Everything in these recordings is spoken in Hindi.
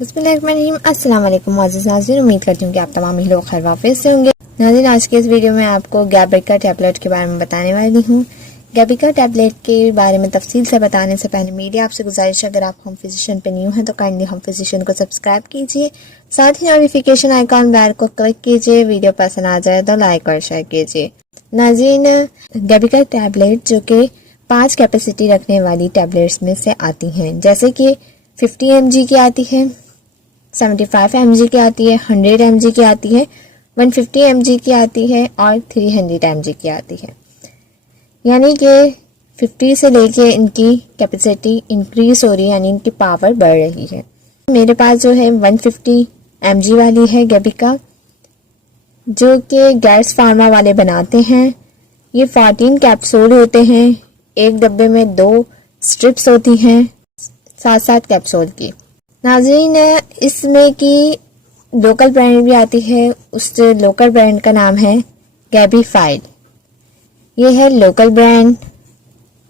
बिस्मिल्लाहिर्रहमानिर्रहीम। अस्सलाम वालेकुम मोअज़्ज़िज़ नाज़रीन, उम्मीद करती हूँ कि आप तमाम ही लोग खैर वाफियत से होंगे। नाज़रीन, आज के इस वीडियो में आपको गैबिका टैबलेट के बारे में बताने वाली हूँ। गैबिका टैबलेट के बारे में तफसील से बताने से पहले मेरी आपसे गुजारिश है, अगर आप होम फिजिशियन पे न्यू हैं तो काइंडली होम फिजिशियन को सब्सक्राइब कीजिए, साथ ही नोटिफिकेशन आइकॉन बेल को क्लिक कीजिए। वीडियो पसंद आ जाए तो लाइक और शेयर कीजिए। नाज़रीन, गैबिका टैबलेट जो कि 5 कैपेसिटी रखने वाली टैबलेट्स में से आती हैं, जैसे कि 50 mg की आती है, 75 mg की आती है, 100 mg की आती है, 150 mg की आती है और 300 mg की आती है। यानी कि 50 से लेके इनकी कैपेसिटी इंक्रीज हो रही है, यानी इनकी पावर बढ़ रही है। मेरे पास जो है 150 mg वाली है गैबिका, जो कि गैस फार्मा वाले बनाते हैं। ये 14 कैप्सूल होते हैं, एक डब्बे में 2 स्ट्रिप्स होती हैं 7-7 कैप्सूल की। नाज़रीन, इसमें की लोकल ब्रांड भी आती है, उस लोकल ब्रांड का नाम है गैबीफाइड। ये है लोकल ब्रांड।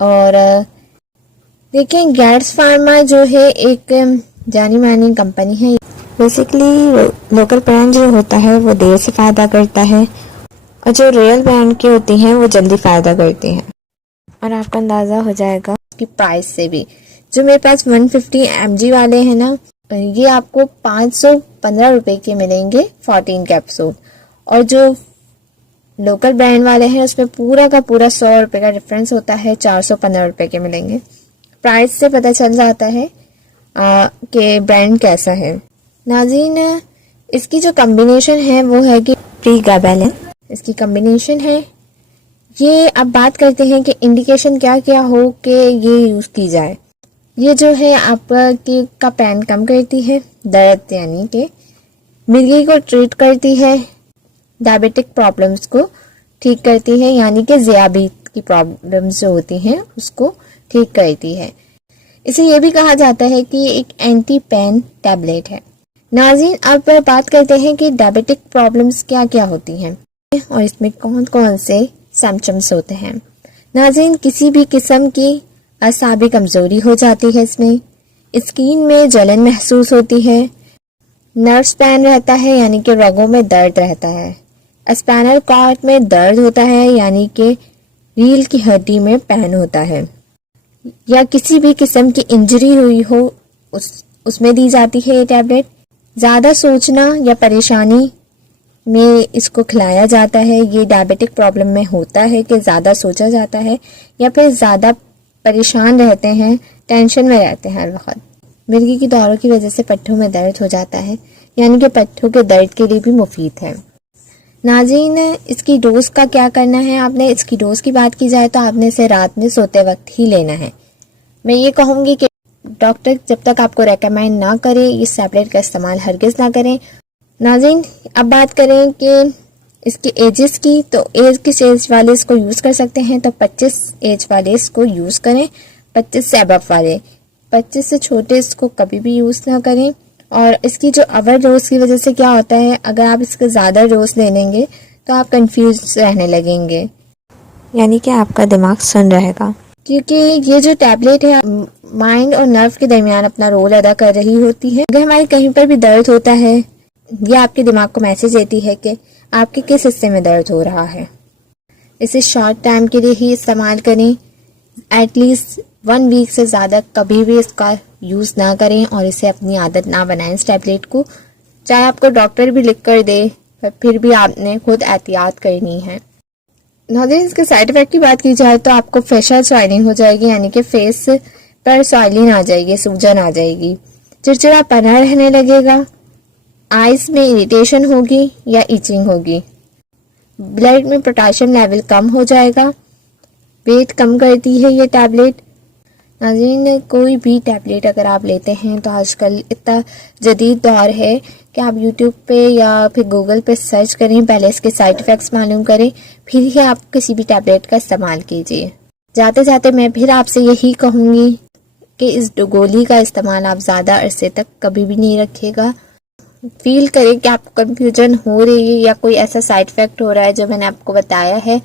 और देखिए, गैस फार्मा जो है एक जानी मानी कंपनी है। बेसिकली लोकल ब्रांड जो होता है वो देर से फ़ायदा करता है और जो रियल ब्रांड की होती हैं वो जल्दी फ़ायदा करती हैं। और आपको अंदाज़ा हो जाएगा उसकी प्राइस से भी। जो मेरे पास 150 mg वाले हैं ना, ये आपको 515 रुपए के मिलेंगे 14 कैप्सूल। और जो लोकल ब्रांड वाले हैं उसमें पूरा का पूरा 100 रुपये का डिफरेंस होता है, 415 रुपये के मिलेंगे। प्राइस से पता चल जाता है कि ब्रांड कैसा है। नाज़रीन, इसकी जो कम्बिनेशन है वो है कि प्रीगाबेलिन इसकी कम्बिनेशन है। ये अब बात करते हैं कि इंडिकेशन क्या क्या हो कि ये यूज़ की जाए। ये जो है आपका पेन कम करती है, दर्द यानी कि मिर्गी को ट्रीट करती है, डायबिटिक प्रॉब्लम्स को ठीक करती है, यानी कि ज़ियाबीत की प्रॉब्लम्स जो होती हैं उसको ठीक करती है। इसे ये भी कहा जाता है कि ये एक एंटी पेन टैबलेट है। नाज़रीन, अब बात करते हैं कि डायबिटिक प्रॉब्लम्स क्या क्या होती हैं और इसमें कौन कौन से सिम्पटम्स होते हैं। नाज़रीन, किसी भी किस्म की असाबी कमज़ोरी हो जाती है, इसमें स्किन में जलन महसूस होती है, नर्व पेन रहता है यानी कि रगों में दर्द रहता है, स्पाइनल कॉर्ड में दर्द होता है यानी कि रीढ़ की हड्डी में पेन होता है, या किसी भी किस्म की इंजरी हुई हो उसमें दी जाती है ये टैबलेट। ज़्यादा सोचना या परेशानी में इसको खिलाया जाता है। ये डायबिटिक प्रॉब्लम में होता है कि ज़्यादा सोचा जाता है या फिर ज़्यादा परेशान रहते हैं, टेंशन में रहते हैं हर वक्त। मिर्गी की दौरों की वजह से पट्ठों में दर्द हो जाता है, यानी कि पट्ठों के दर्द के लिए भी मुफीद है। नाज़रीन, इसकी डोज का क्या करना है आपने। इसकी डोज की बात की जाए तो आपने इसे रात में सोते वक्त ही लेना है। मैं ये कहूँगी कि डॉक्टर जब तक आपको रेकमेंड ना करे इस टैबलेट का इस्तेमाल हरगिज़ ना करें। नाज़रीन, अब बात करें कि इसकी एजेस की, तो किस एज वाले इसको यूज़ कर सकते हैं, तो 25 एज वाले इसको यूज़ करें, 25 से अबव वाले। 25 से छोटे इसको कभी भी यूज़ ना करें। और इसकी जो ओवर डोज की वजह से क्या होता है, अगर आप इसके ज़्यादा डोज ले लेंगे तो आप कंफ्यूज रहने लगेंगे, यानी कि आपका दिमाग सुन रहेगा, क्योंकि ये जो टैबलेट है माइंड और नर्व के दरमियान अपना रोल अदा कर रही होती है। अगर हमारे कहीं पर भी दर्द होता है, ये आपके दिमाग को मैसेज देती है कि आपके किस हिस्से में दर्द हो रहा है। इसे शॉर्ट टाइम के लिए ही इस्तेमाल करें, एटलीस्ट 1 वीक से ज़्यादा कभी भी इसका यूज़ ना करें और इसे अपनी आदत ना बनाएं इस टैबलेट को। चाहे आपको डॉक्टर भी लिख कर दे, पर फिर भी आपने खुद एहतियात करनी है। नाज़रीन, इसके साइड इफ़ेक्ट की बात की जाए तो आपको फेशियल स्वेलिंग हो जाएगी, यानी कि फेस पर स्वेलिंग आ जाएगी, सूजन आ जाएगी, चिड़चिड़ापना रहने लगेगा, आइज में इरिटेशन होगी या इचिंग होगी, ब्लड में पोटेशियम लेवल कम हो जाएगा, वेट कम करती है ये टैबलेट। नाज़रीन, कोई भी टैबलेट अगर आप लेते हैं तो आजकल इतना जदीद दौर है कि आप यूट्यूब पे या फिर गूगल पे सर्च करें, पहले इसके साइड इफ़ेक्ट्स मालूम करें, फिर ही आप किसी भी टैबलेट का इस्तेमाल कीजिए। जाते जाते मैं फिर आपसे यही कहूँगी कि इस गोली का इस्तेमाल आप ज़्यादा अरसे तक कभी भी नहीं रखिएगा। फील करें कि आपको कन्फ्यूजन हो रही है या कोई ऐसा साइड इफ़ेक्ट हो रहा है जो मैंने आपको बताया है,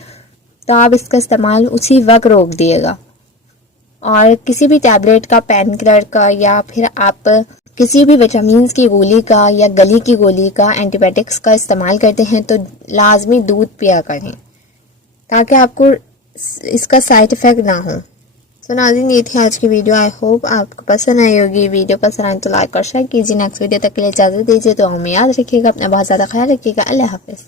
तो आप इसका इस्तेमाल उसी वक्त रोक दिएगा। और किसी भी टैबलेट का, पेन किलर का, या फिर आप किसी भी विटामिन की गोली का या गली की गोली का एंटीबायोटिक्स का इस्तेमाल करते हैं तो लाजमी दूध पिया करें ताकि आपको इसका साइड इफ़ेक्ट ना हो। तो नाज़रीन, ये थी आज की वीडियो। आई होप आपको पसंद आई होगी। वीडियो पसंद आए तो लाइक और शेयर कीजिए। नेक्स्ट वीडियो तक के लिए इजाज़त दीजिए। तो हमें याद रखिएगा, अपना बहुत ज़्यादा ख्याल रखिएगा। अल्लाह हाफ़िज़।